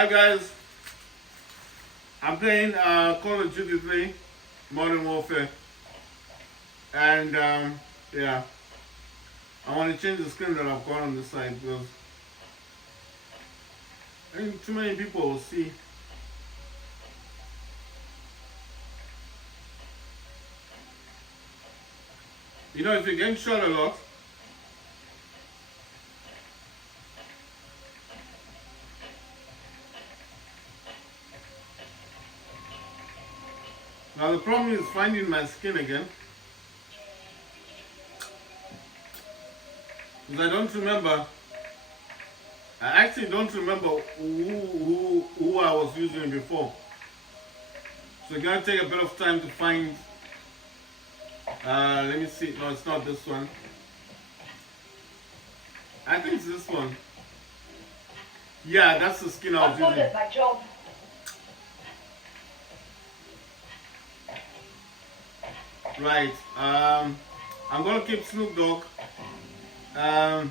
Hi guys, I'm playing Call of Duty 3 Modern Warfare, and yeah, I want to change the screen that I've got on this side because I think too many people will see. You know, if you're getting shot a lot, now the problem is finding my skin again. Because I don't remember. I actually don't remember who I was using before. So it's gonna take a bit of time to find. Let me see. No, it's not this one. I think it's this one. Yeah, that's the skin I was using. My job. Right. I'm gonna keep Snoop Dogg. I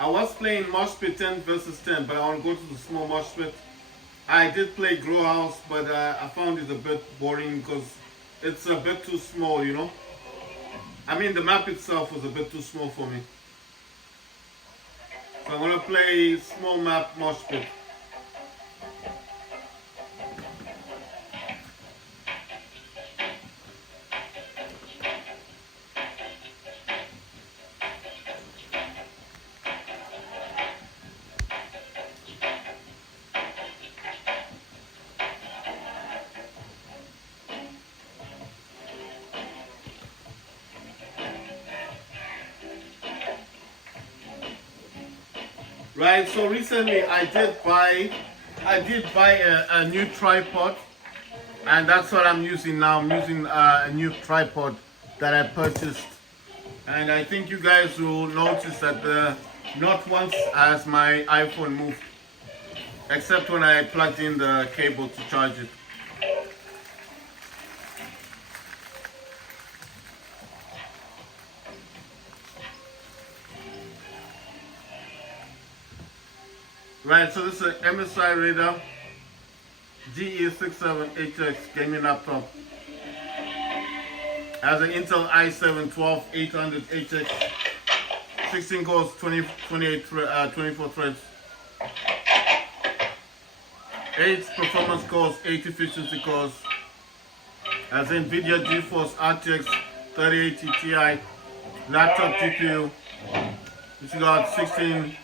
was playing Mosh Pit 10 versus 10, but I want to go to the small Mosh Pit. I did play Grow House, but I found it a bit boring because it's a bit too small, you know. I mean, the map itself was a bit too small for me. So I'm gonna play small map Mosh Pit. Right, so recently I did buy a new tripod, and that's what I'm using now. I'm using a new tripod that I purchased, and I think you guys will notice that not once has my iPhone moved, except when I plugged in the cable to charge it. Right, so this is an MSI radar GE67HX gaming laptop. Has an Intel i7-12800HX, 16 cores, 24 threads, 8 performance cores, 8 efficiency cores. Has NVIDIA GeForce RTX 3080 Ti laptop GPU. It's got 16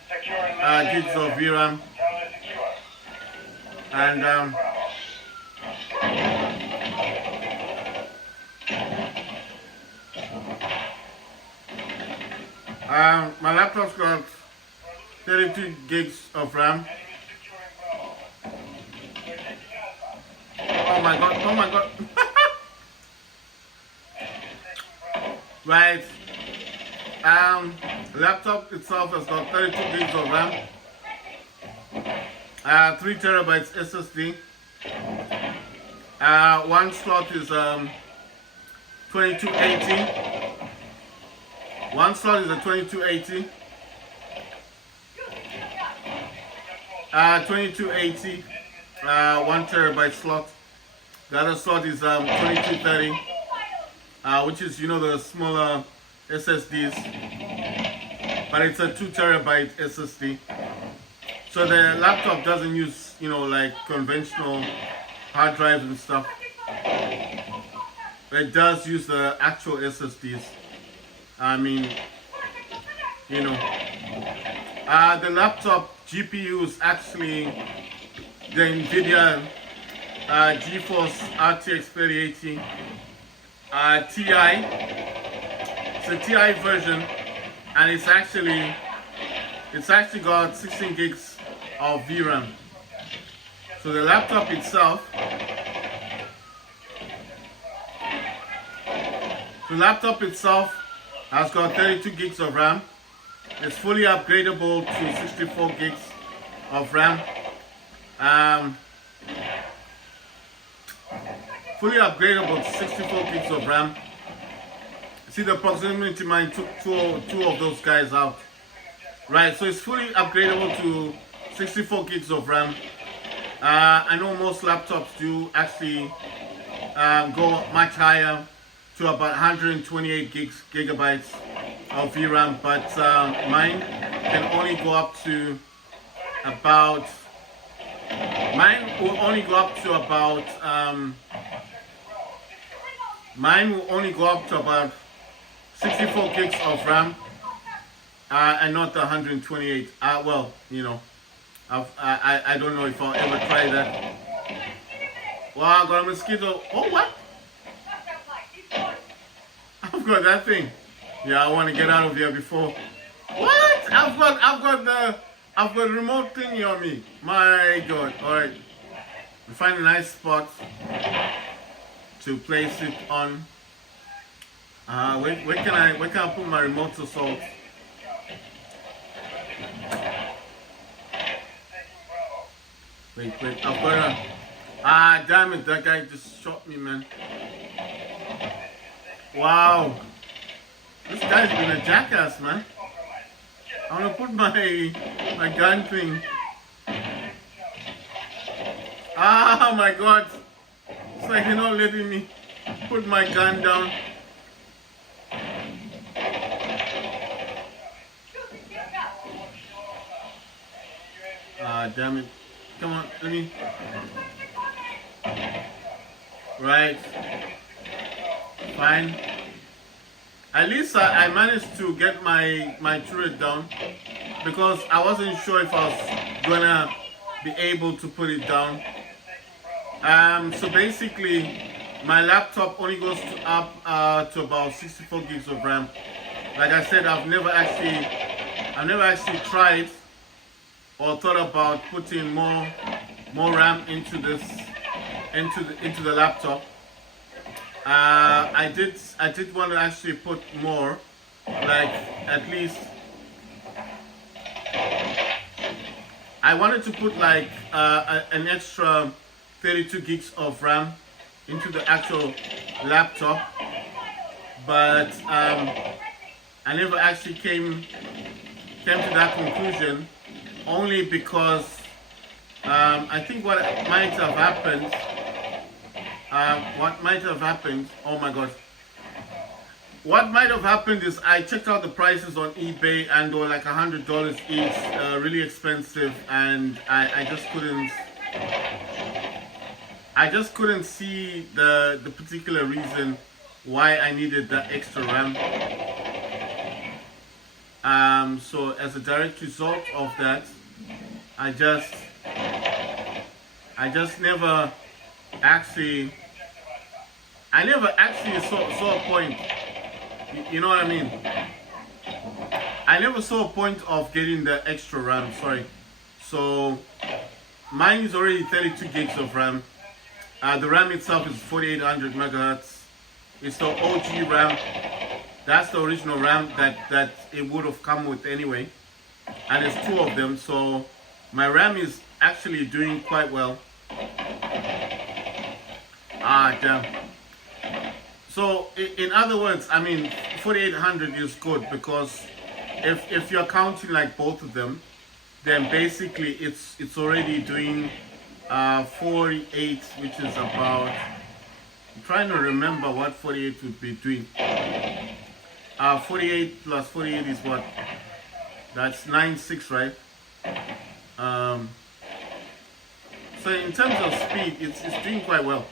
gigs of VRAM, and my laptop's got 32 gigs of RAM. Oh my god, oh my god. Right. Laptop itself has got 32 gigs of RAM, 3 terabytes SSD. One slot is 2280. One slot is a 2280. 2280. 1 terabyte slot. The other slot is 2230, which is, you know, the smaller SSDs, but it's a 2 terabyte SSD. So the laptop doesn't use, you know, like conventional hard drives and stuff. But it does use the actual SSDs. I mean, you know, the laptop GPU is actually the NVIDIA GeForce RTX 3080 Ti. It's a Ti version, and it's actually got 16 gigs of VRAM. So the laptop itself, has got 32 gigs of RAM. It's fully upgradable to 64 gigs of RAM. Fully upgradable to 64 gigs of RAM. See, the proximity mine took two of those guys out. Right, so it's fully upgradable to 64 gigs of RAM. I know most laptops do actually go much higher to about 128 gigabytes of VRAM, but mine can only go up to about mine will only go up to about 64 gigs of RAM, and not the 128. Well, you know, I don't know if I'll ever try that. Wow, I got a mosquito. Oh, what? I've got that thing. Yeah, I want to get out of here before. What? I've got the remote thingy on me. My God. All right. We find a nice spot to place it on. Where can I put my remote assault? Wait, I've got a. Damn it! That guy just shot me, man. Wow, this guy's been a jackass, man. I'm gonna put my gun thing. Oh my God! It's like you're not letting me put my gun down. Damn it. Come on, let me. Right. Fine. At least I managed to get my turret down, because I wasn't sure if I was gonna be able to put it down. So basically, my laptop only goes up to about 64 gigs of RAM. Like I said, I've never actually tried or thought about putting more RAM into the laptop. I did want to actually put more, like at least I wanted to put like an extra 32 gigs of RAM into the actual laptop, but I never actually came to that conclusion, only because I think what might have happened, oh my God, what might have happened is I checked out the prices on eBay and they were like $100 each, really expensive, and I just couldn't see the particular reason why I needed that extra RAM. So as a direct result of that, I never actually saw a point. You know what I mean? I never saw a point of getting the extra RAM, sorry. So mine is already 32 gigs of RAM. The RAM itself is 4800 megahertz. It's the OG RAM. That's the original RAM that it would have come with anyway. And there's two of them, so my RAM is actually doing quite well. Damn. So in other words, I mean, 4800 is good, because if you're counting like both of them, then basically it's already doing 48, which is about, I'm trying to remember what 48 would be doing. 48 plus 48 is what? That's 96, right? So in terms of speed, it's doing quite well.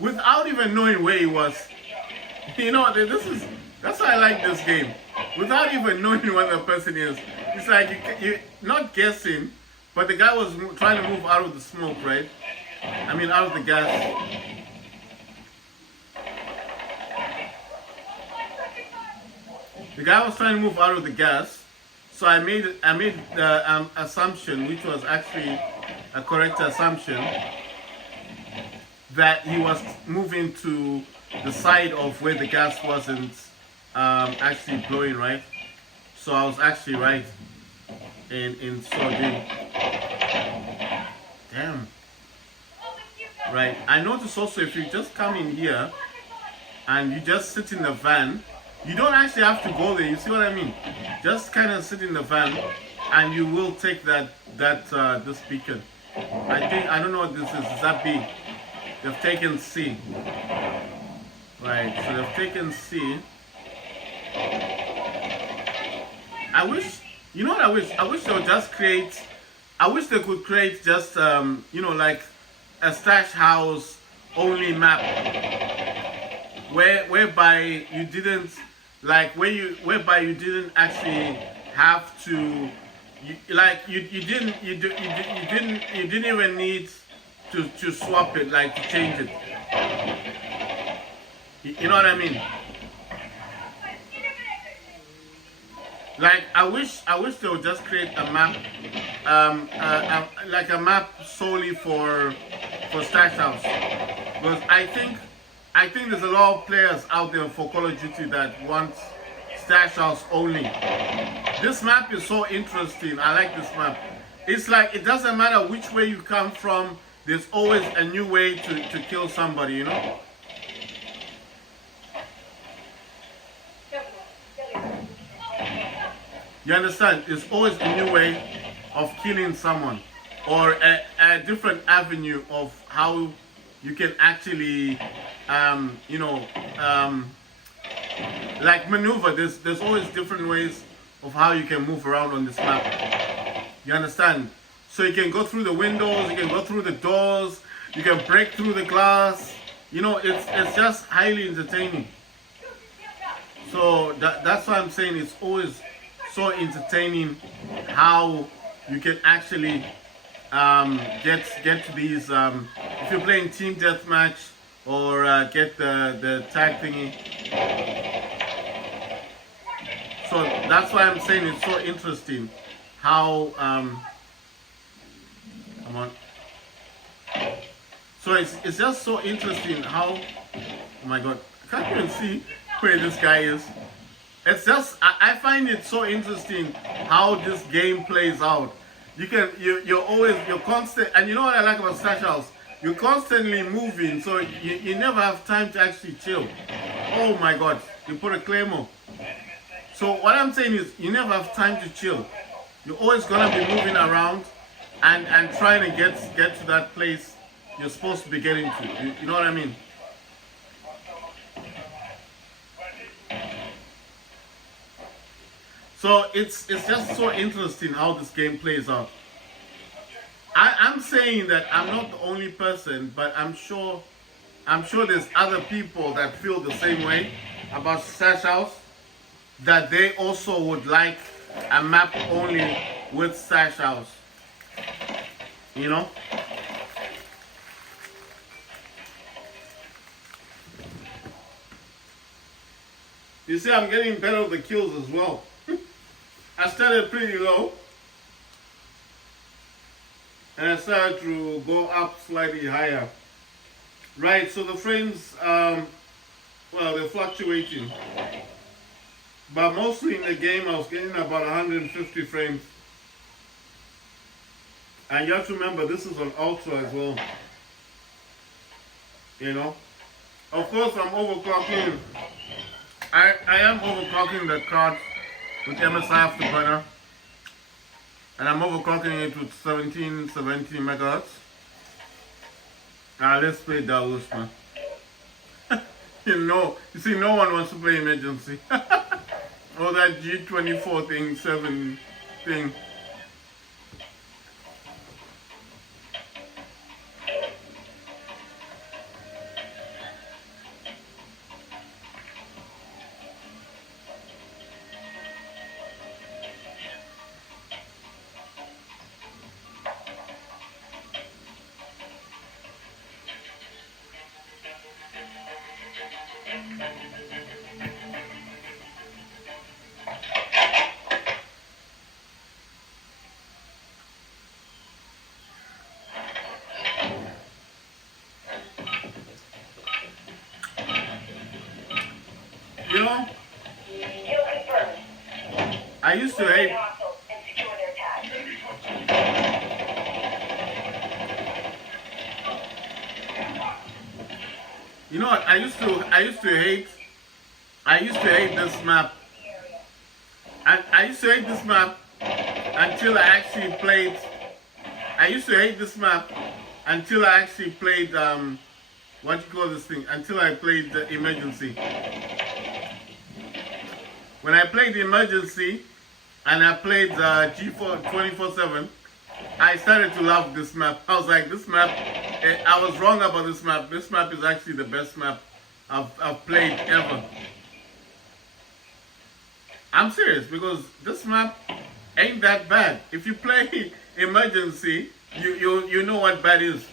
Without even knowing where he was. You know, that's why I like this game. Without even knowing where the person is. It's like you're not guessing, but the guy was trying to move out of the smoke, right? I mean, out of the gas. The guy was trying to move out of the gas, so I made the assumption, which was actually a correct assumption, that he was moving to the side of where the gas wasn't actually blowing, right? So I was actually right in so doing. Damn. Right. I noticed also, if you just come in here and you just sit in the van, You don't actually have to go there. You see what I mean? Just kind of sit in the van, and you will take this beacon. I don't know what this is. Is that B? They've taken C. Right. So they've taken C. I wish. You know what I wish? I wish they would just create. I wish they could create just like a stash house only map, whereby you didn't whereby you didn't actually have to, you didn't even need to swap it, like to change it. You know what I mean? Like I wish they would just create a map, like a map solely for stash house, because I think there's a lot of players out there for Call of Duty that want stash house only. This map is so interesting. I like this map. It's like it doesn't matter which way you come from. There's always a new way to kill somebody. You know. You understand? There's always a new way of killing someone, or a different avenue of how you can actually, like maneuver. There's always different ways of how you can move around on this map. You understand? So you can go through the windows, you can go through the doors, you can break through the glass. You know, it's just highly entertaining. So that's why I'm saying it's always so entertaining how you can actually get to these if you're playing team deathmatch, or get the tag thingy. So that's why I'm saying it's so interesting how come on. So it's just so interesting how, oh my god, I can't even see where this guy is. It's just, I find it so interesting how this game plays out. You're constant, and you know what I like about Stash House? You're constantly moving, so you never have time to actually chill. Oh my god, you put a claymore. So what I'm saying is, you never have time to chill. You're always gonna be moving around and trying to get to that place you're supposed to be getting to. You know what I mean? So it's just so interesting how this game plays out. I'm saying that I'm not the only person, but I'm sure there's other people that feel the same way about Stash House, that they also would like a map only with Stash House. You know? You see, I'm getting better with the kills as well. I started pretty low, and I started to go up slightly higher. Right, so the frames, well, they're fluctuating. But mostly in the game, I was getting about 150 frames. And you have to remember, this is on Ultra as well. You know? Of course, I'm overclocking. I am overclocking the card with MSI Afterburner, and I'm overclocking it with 1770 megahertz. Let's play Dallas, man. You see, no one wants to play Emergency. Or that G24 thing, 7 thing. You know, I used to hate. You know what? I used to hate I used to hate this map. I used to hate this map until I actually played. I used to hate this map until I actually played. What you call this thing? Until I played the emergency. When I played the emergency, and I played G4 24/7, I started to love this map. I was like, this map. I was wrong about this map. This map is actually the best map I've played ever. I'm serious, because this map ain't that bad. If you play emergency, you know what bad is.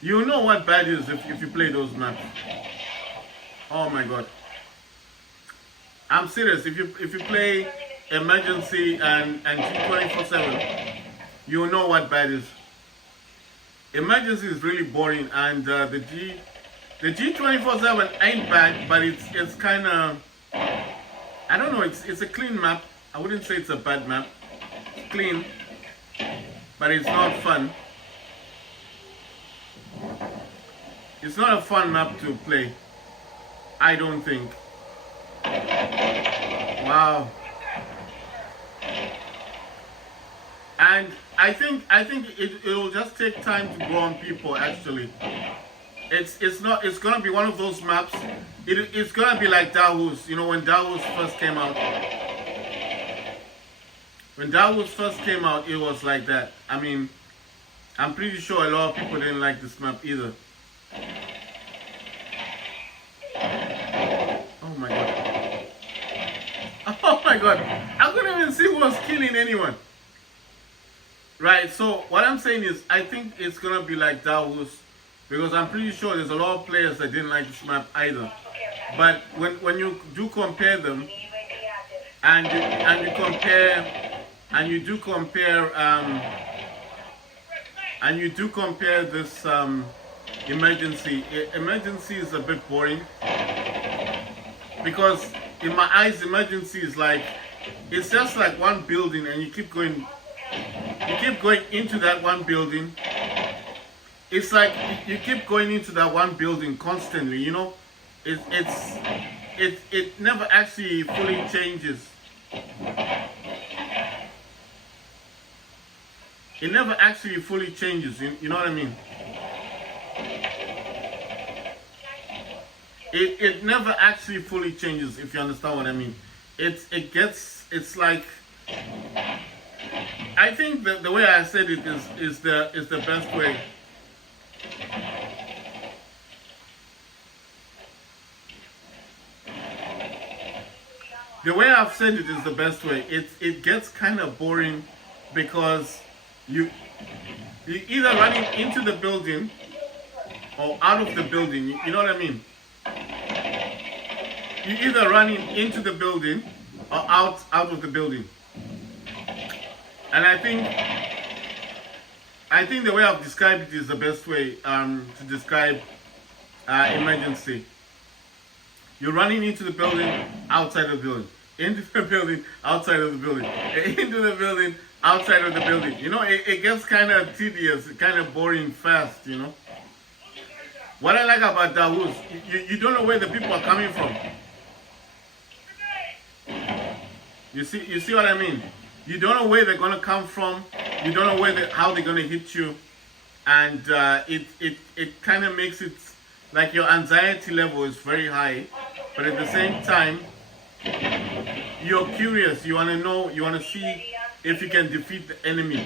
You know what bad is if you play those maps. Oh my god. I'm serious. If you play emergency and G24/7, you know what bad is. Emergency is really boring, and the G24/7 ain't bad, but it's kind of, I don't know. It's a clean map. I wouldn't say it's a bad map. It's clean, but it's not fun. It's not a fun map to play, I don't think. Wow. And I think it will just take time to grow on people. Actually, it's gonna be one of those maps. It's gonna be like Dawo's. You know, when Dawo's first came out. When Dawo's first came out, it was like that. I mean, I'm pretty sure a lot of people didn't like this map either. Oh my god. Oh my god. I couldn't even see who was killing anyone. Right, so what I'm saying is, I think it's gonna be like Dawo's, because I'm pretty sure there's a lot of players that didn't like this map either. But when you do compare them, and you do compare this emergency is a bit boring, because in my eyes, emergency is like, it's just like one building, and you keep going into that one building. It's like you keep going into that one building constantly, you know. It never actually fully changes. It never actually fully changes, you know what I mean? It never actually fully changes, if you understand what I mean. It's like, I think that the way I said it is the best way. The way I've said it is the best way. It gets kind of boring, because you either running into the building or out of the building. You know what I mean? You either running into the building or out of the building. And I think the way I've described it is the best way to describe emergency. You're running into the building, outside of the building. Into the building, outside of the building. Into the building, outside of the building. You know, it gets kind of tedious, kind of boring fast, you know. What I like about Dawo's, you don't know where the people are coming from. You see what I mean? You don't know where they're gonna come from. You don't know how they're gonna hit you, and it kind of makes it like your anxiety level is very high, but at the same time, you're curious. You wanna know. You wanna see if you can defeat the enemy.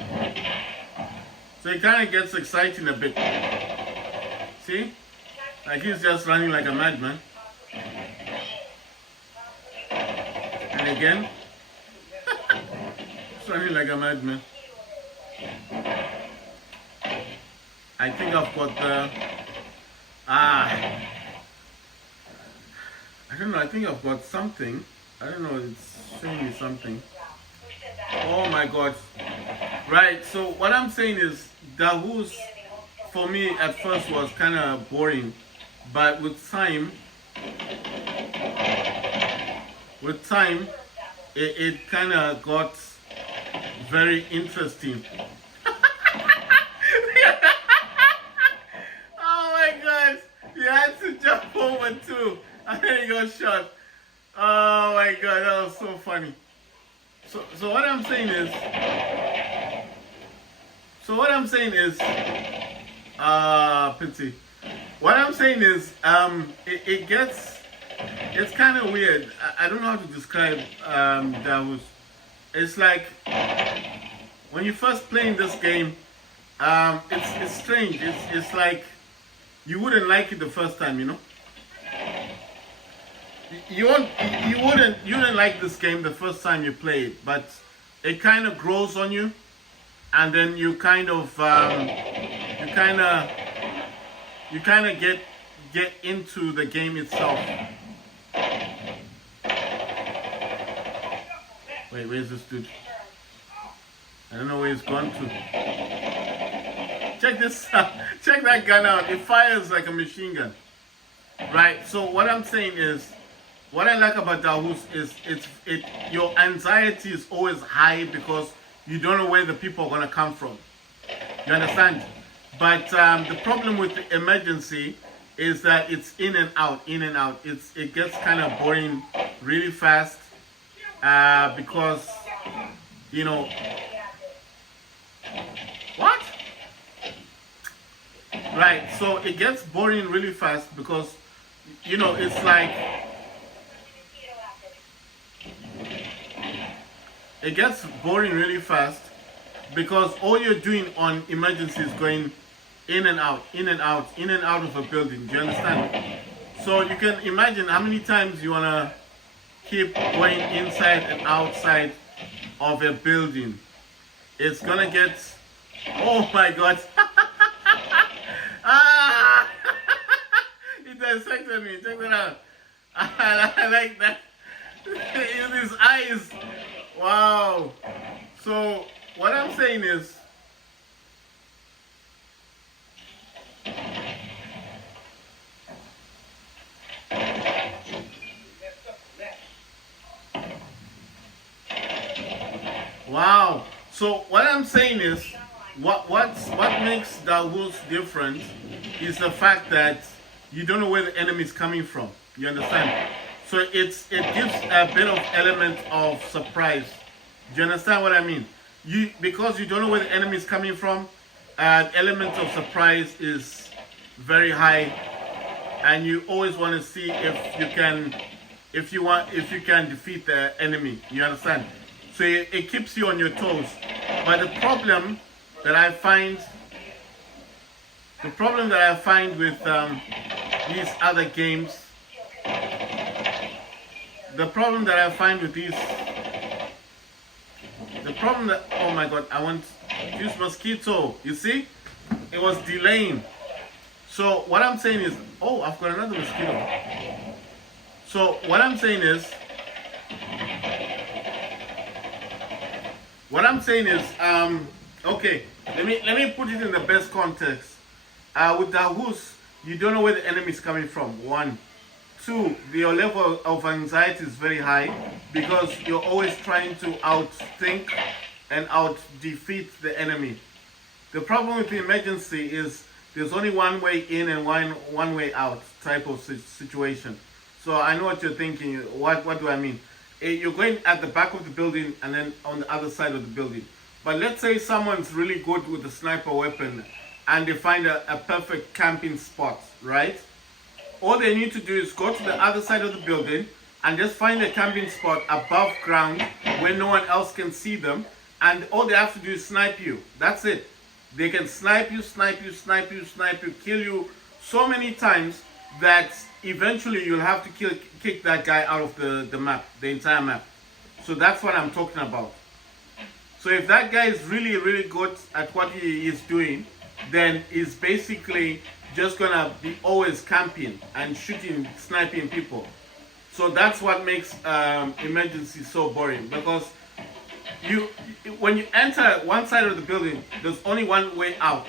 So it kind of gets exciting a bit. See, like he's just running like a madman, and again. Running like a madman. I think I've got the I don't know, I think I've got something. I don't know, it's showing me something. Oh my god. Right, so what I'm saying is Dawo's for me at first was kind of boring, but with time it kind of got very interesting. And then he got shot. Oh my god, that was so funny. So what I'm saying is, Pinty. What I'm saying is, it's kind of weird. I don't know how to describe that. It's like when you first playing this game, it's strange. It's like you wouldn't like it the first time, you know. You wouldn't like this game the first time you play it, but it kind of grows on you, and then you kind of get into the game itself. Wait, where's this dude? I don't know where he's gone to. Check this out. Check that gun out. It fires like a machine gun. Right. So what I'm saying is, what I like about Dahoos is your anxiety is always high because you don't know where the people are gonna come from. You understand? But the problem with the emergency is that it's in and out, in and out. It gets kind of boring really fast because you know what? Right. So it gets boring really fast because you know it's like. It gets boring really fast because all you're doing on emergency is going in and out, in and out, in and out of a building. Do you understand? So you can imagine how many times you want to keep going inside and outside of a building. It's going to get... Oh my God. Ah! It dissected me. Check that out. I like that. In his eyes. Wow. So what I'm saying is, wow. So what I'm saying is, what makes Dahoos different is the fact that you don't know where the enemy is coming from. You understand? So it gives a bit of element of surprise. Do you understand what I mean? Because you don't know where the enemy is coming from, element of surprise is very high, and you always want to see if you can defeat the enemy. You understand? So it keeps you on your toes. But the problem that I find with these other games. The problem that oh my God, I want to use mosquito. You see, it was delaying. So what I'm saying is, oh, I've got another mosquito. So what I'm saying is, okay, let me put it in the best context. With Dahoos, you don't know where the enemy is coming from. 1. 2, your level of anxiety is very high because you're always trying to outthink and out-defeat the enemy. The problem with the emergency is there's only one way in and one way out type of situation. So I know what you're thinking. What do I mean? You're going at the back of the building and then on the other side of the building. But let's say someone's really good with a sniper weapon and they find a perfect camping spot, right? All they need to do is go to the other side of the building and just find a camping spot above ground where no one else can see them, and all they have to do is snipe you. That's it. They can snipe you, kill you so many times that eventually you'll have to kick that guy out of the map, the entire map. So that's what I'm talking about. So if that guy is really, really good at what he is doing, then he's basically just gonna be always camping and shooting, sniping people. So that's what makes emergency so boring, because when you enter one side of the building, there's only one way out.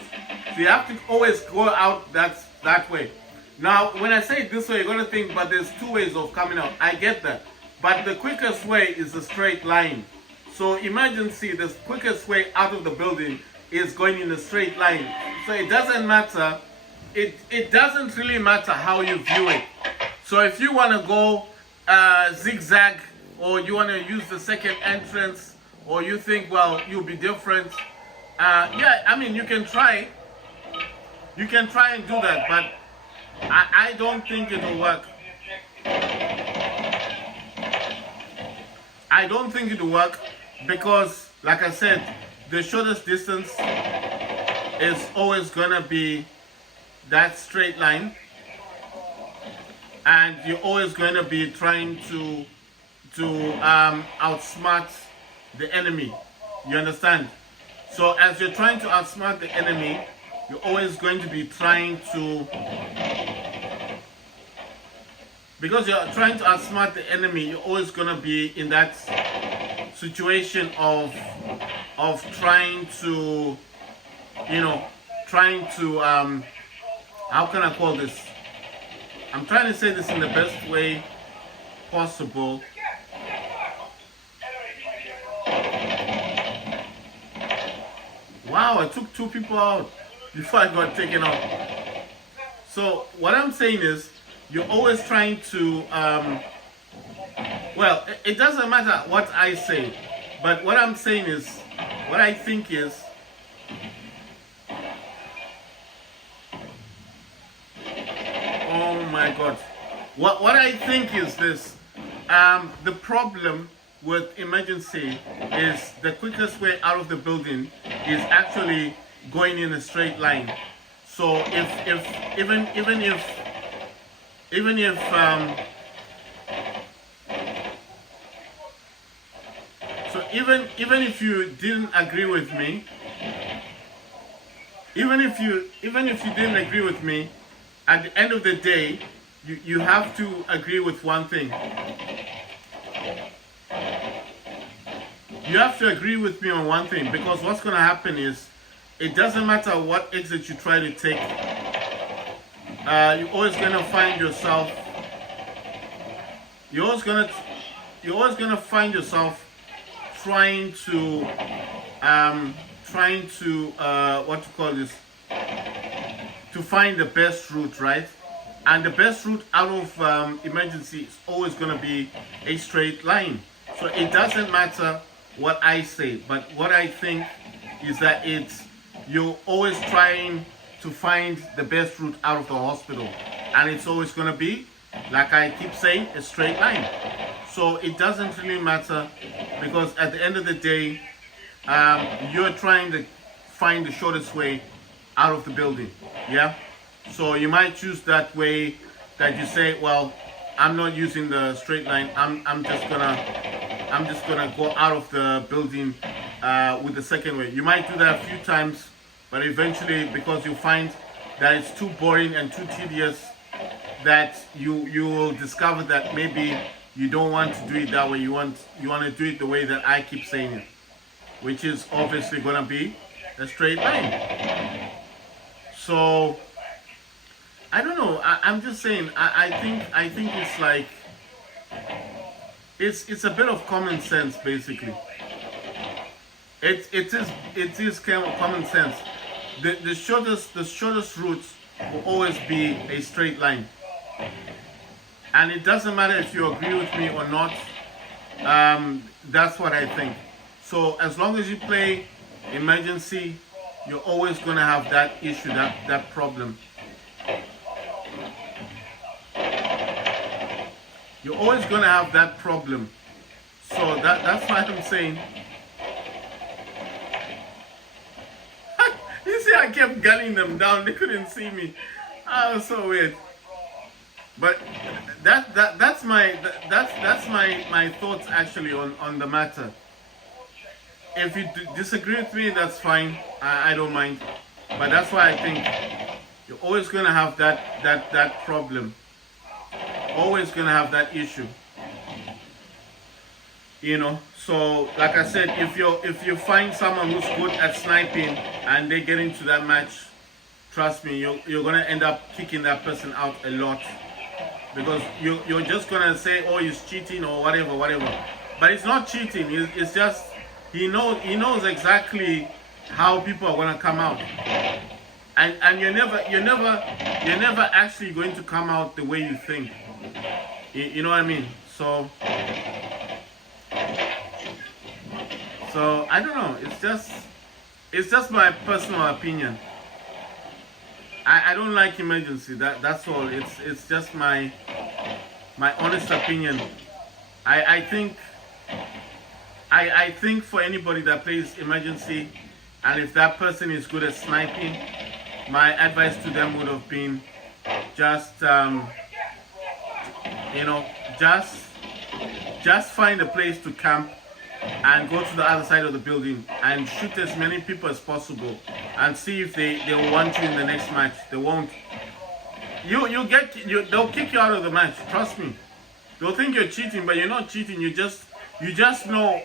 So you have to always go out that way. Now, when I say it this way, you're gonna think, but there's 2 ways of coming out. I get that, but the quickest way is a straight line. So emergency, the quickest way out of the building is going in a straight line. So it doesn't matter. It doesn't really matter how you view it. So if you want to go zigzag, or you want to use the second entrance, or you think, well, you'll be different, yeah, I mean, you can try. You can try and do that, but I don't think it'll work. I don't think it'll work because, like I said, the shortest distance is always gonna be that straight line, and you're always gonna be trying to outsmart the enemy. You understand? So as you're trying to outsmart the enemy, you're always going to be trying to, because you're trying to outsmart the enemy, you're always going to be in that situation of trying to, you know, how can I call this? I'm trying to say this in the best way possible. Wow, I took 2 people out before I got taken out. So what I'm saying is, you're always trying to, well, it doesn't matter what I say, but what I'm saying is, what I think is, oh my God, what I think is this, the problem with emergency is the quickest way out of the building is actually going in a straight line. So even if you didn't agree with me, even if you didn't agree with me, at the end of the day, you have to agree with one thing. You have to agree with me on one thing, because what's going to happen is, it doesn't matter what exit you try to take, you're always going to find yourself, trying to what to call this, to find the best route, right? And the best route out of emergency is always going to be a straight line. So it doesn't matter what I say, but what I think is that you're always trying to find the best route out of the hospital, and it's always going to be, like I keep saying, a straight line. So it doesn't really matter, because at the end of the day, you're trying to find the shortest way out of the building. Yeah, so you might choose that way, that you say, well, I'm not using the straight line, I'm just gonna go out of the building with the second way. You might do that a few times, but eventually, because you find that it's too boring and too tedious, that you will discover that maybe you don't want to do it that way. You want to do it the way that I keep saying it, which is obviously gonna be a straight line. So I don't know. I'm just saying. I think it's like, it's a bit of common sense, basically. It is kind of common sense. The shortest route will always be a straight line, and it doesn't matter if you agree with me or not. That's what I think. So as long as you play emergency, you're always going to have that issue, that problem. You're always going to have that problem. So that's why I'm saying. You see, I kept gunning them down. They couldn't see me. Oh, it was so weird. But that's my thoughts actually on the matter. If you disagree with me, that's fine. I don't mind. But that's why I think you're always going to have that problem. Always going to have that issue. You know, so like I said, if you find someone who's good at sniping and they get into that match, trust me, you're going to end up kicking that person out a lot, because you're just going to say, oh, he's cheating or whatever. But it's not cheating. It's just he knows exactly how people are going to come out, and you're never actually going to come out the way you think. You know what I mean? So I don't know. It's just my personal opinion. I don't like emergency. That's all. It's just my honest opinion. I think I think for anybody that plays emergency, and if that person is good at sniping, my advice to them would have been just you know, just find a place to camp and go to the other side of the building and shoot as many people as possible and see if they want you in the next match. They won't. They'll kick you out of the match. Trust me. They'll think you're cheating, but you're not cheating. You just know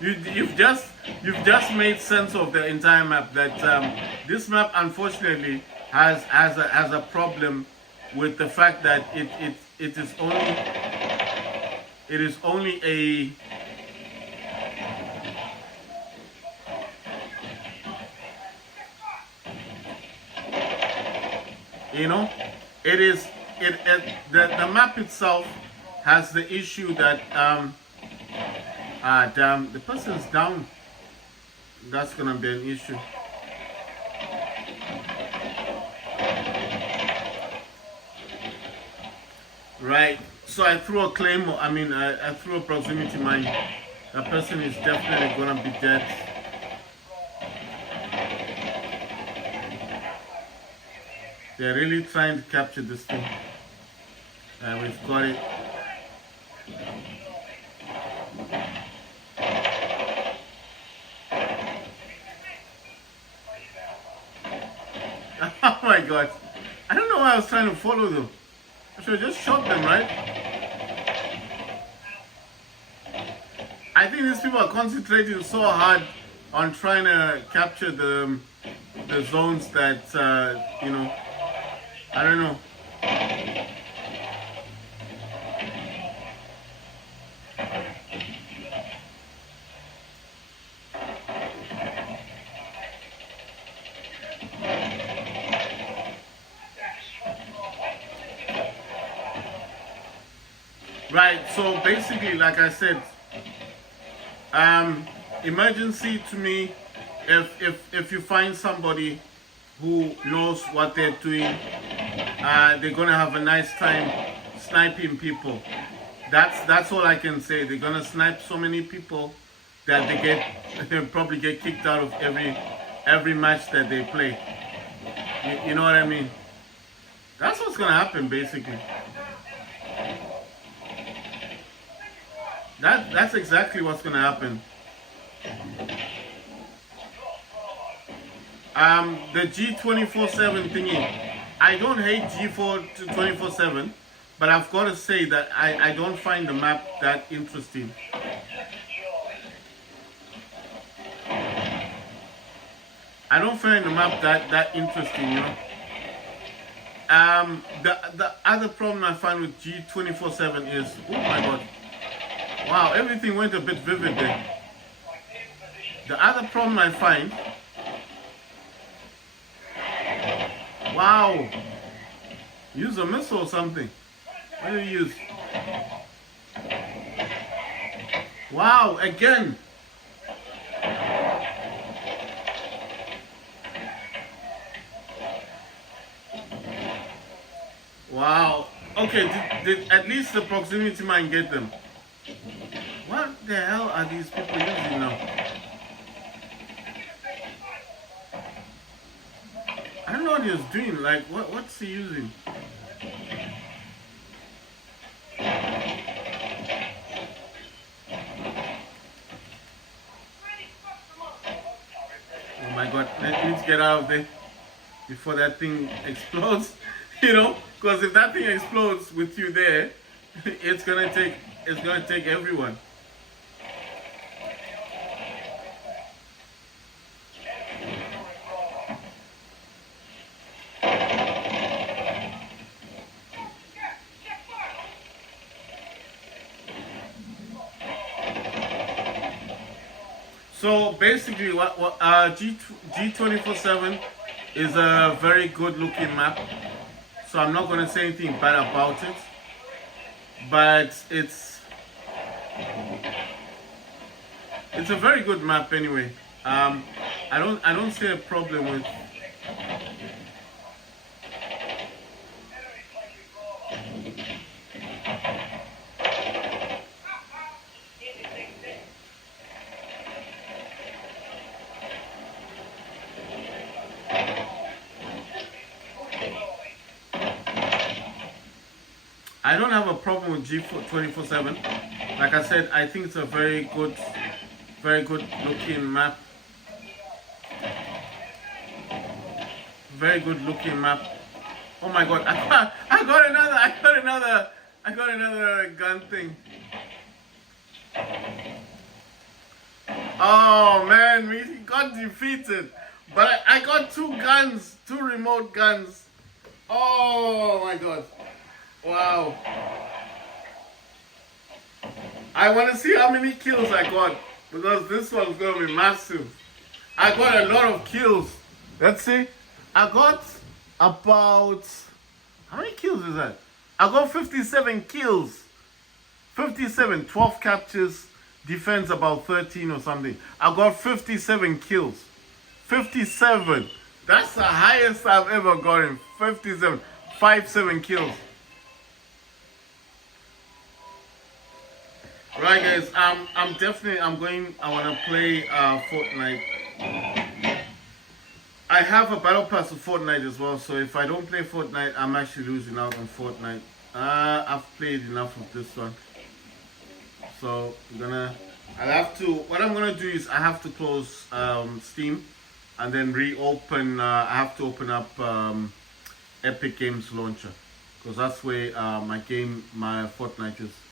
you've just made sense of the entire map. That this map unfortunately has a problem with the fact that it is only a the map itself has the issue that damn, the person's down. That's gonna be an issue. Right. So I threw a claim. I mean, I threw a proximity mine. That person is definitely gonna be dead. They're really trying to capture this thing. We've got it. Oh my god. I don't know why I was trying to follow them. I should have just shot them, right? I think these people are concentrating so hard on trying to capture the zones that, you know, I don't know. Right, so basically, like I said, emergency to me, if you find somebody who knows what they're doing, they're gonna have a nice time sniping people. That's all I can say. They're gonna snipe so many people that they probably get kicked out of every match that they play. You know what I mean? That's what's gonna happen basically. That's exactly what's gonna happen. The G24/7 thingy, I don't hate G24/7, but I've got to say that I don't find the map that interesting. I don't find the map that interesting, you know. The other problem I find with G24/7 is, oh my god, wow, everything went a bit vivid there. The other problem I find, wow, use a missile or something. What do you use? Wow, again. Wow. Okay, did at least the proximity mine get them? What the hell are these people using now? I don't know what he was doing. Like, what's he using? Oh my god, let's get out of there before that thing explodes. You know, because if that thing explodes with you there, it's gonna take everyone. So basically, G24/7 is a very good looking map. So I'm not going to say anything bad about it. but it's a very good map anyway. I don't see a problem with. I don't have a problem with G24/7. Like I said, I think it's a very good looking map. Very good looking map. Oh my god, I got another gun thing. Oh man, we got defeated. But I got two guns, two remote guns. Oh my god. Wow. I want to see how many kills I got, because this one's going to be massive. I got a lot of kills. Let's see. I got about, how many kills is that? I got 57 kills. 57, 12 captures, defense about 13 or something. I got 57 kills. 57. That's the highest I've ever gotten. 57. 7 kills. Right guys, I want to play Fortnite. I have a battle pass of Fortnite as well, so if I don't play Fortnite, I'm actually losing out on Fortnite. I've played enough of this one. So what I'm gonna do is I have to close Steam and then reopen, I have to open up Epic Games Launcher, because that's where my Fortnite is.